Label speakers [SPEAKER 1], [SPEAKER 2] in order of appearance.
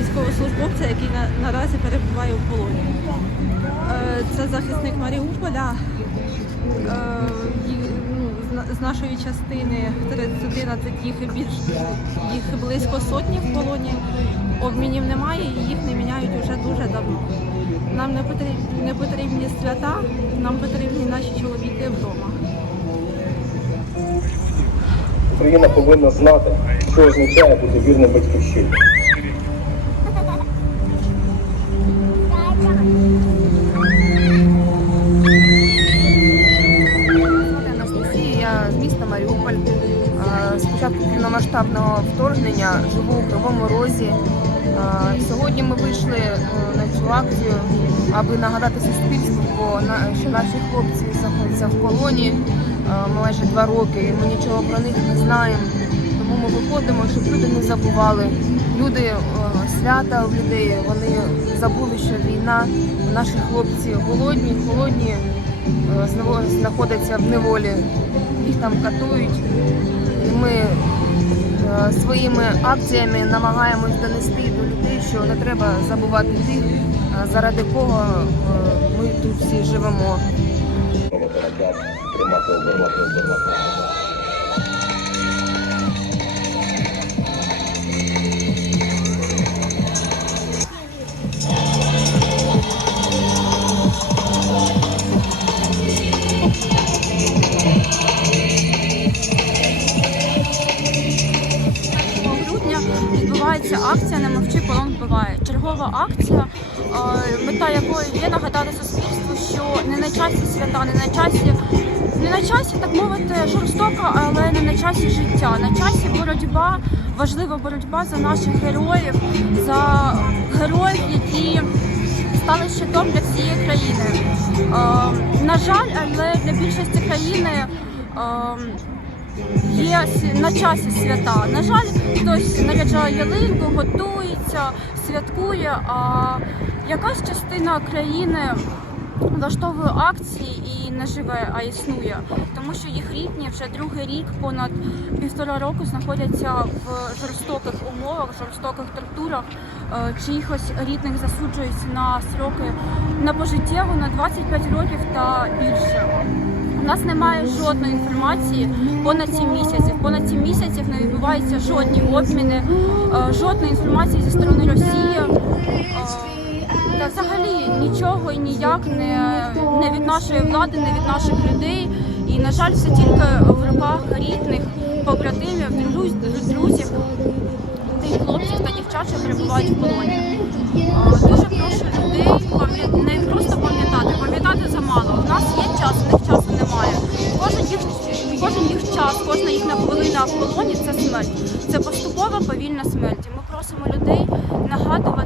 [SPEAKER 1] військовослужбовця, який на, наразі перебуває у полоні. Е, Це захисник Маріуполя. Е, ну, з нашої частини 311 їх більш їх близько сотні в полоні. Обмінів немає, і їх не міняють вже дуже давно. Нам не потрібні, не потрібні свята, нам потрібні наші чоловіки вдома.
[SPEAKER 2] Україна повинна знати, що означає бути вірним батьківщині.
[SPEAKER 3] Початку повномасштабного вторгнення живу у Кривому Розі. Е, Сьогодні ми вийшли е, на цю акцію, аби нагадати суспільству, що наші хлопці знаходяться в полоні е, майже два роки. і Ми нічого про них не знаємо. Тому ми виходимо, щоб люди не забували. Люди свята у людей, вони забули, що війна, наші хлопці голодні, е, знаходяться в неволі, їх там катують. Ми е, своїми акціями намагаємось донести до людей, що не треба забувати тих, е, заради кого е, ми тут всі живемо.
[SPEAKER 4] Відбувається акція Не мовчи полон вбиває. Чергова акція, е, мета якої є нагадати суспільству, що не на часі свята, не на часі, не на часі, так мовити, жорстока, але не на часі життя. На часі боротьба, важлива боротьба за наших героїв, за героїв, які стали щитом для всієї країни. Е, на жаль, але для більшості країни. Є на часі свята. На жаль, хтось наряджає ялинку, готується, святкує, а якась частина країни влаштовує акції і не живе, а існує. Тому що їх рідні вже другий рік, понад півтора року знаходяться в жорстоких умовах, жорстоких тортурах. Е, Чиїхось рідних засуджують на сроки на пожиттєво на 25 років та більше. Нас немає жодної інформації понад 7 місяців. Понад 7 місяців не відбуваються жодні обміни, е, жодної інформації зі сторони Росії. Е, Та взагалі нічого і ніяк не, не від нашої влади, не від наших людей. І, на жаль, все тільки в руках рідних, побратимів, друзів, тих хлопців та дівчат, що перебувають в полоні. Е, Дуже прошу людей їхня в полоні це смерть. Це поступова повільна смерть. Ми просимо людей нагадувати,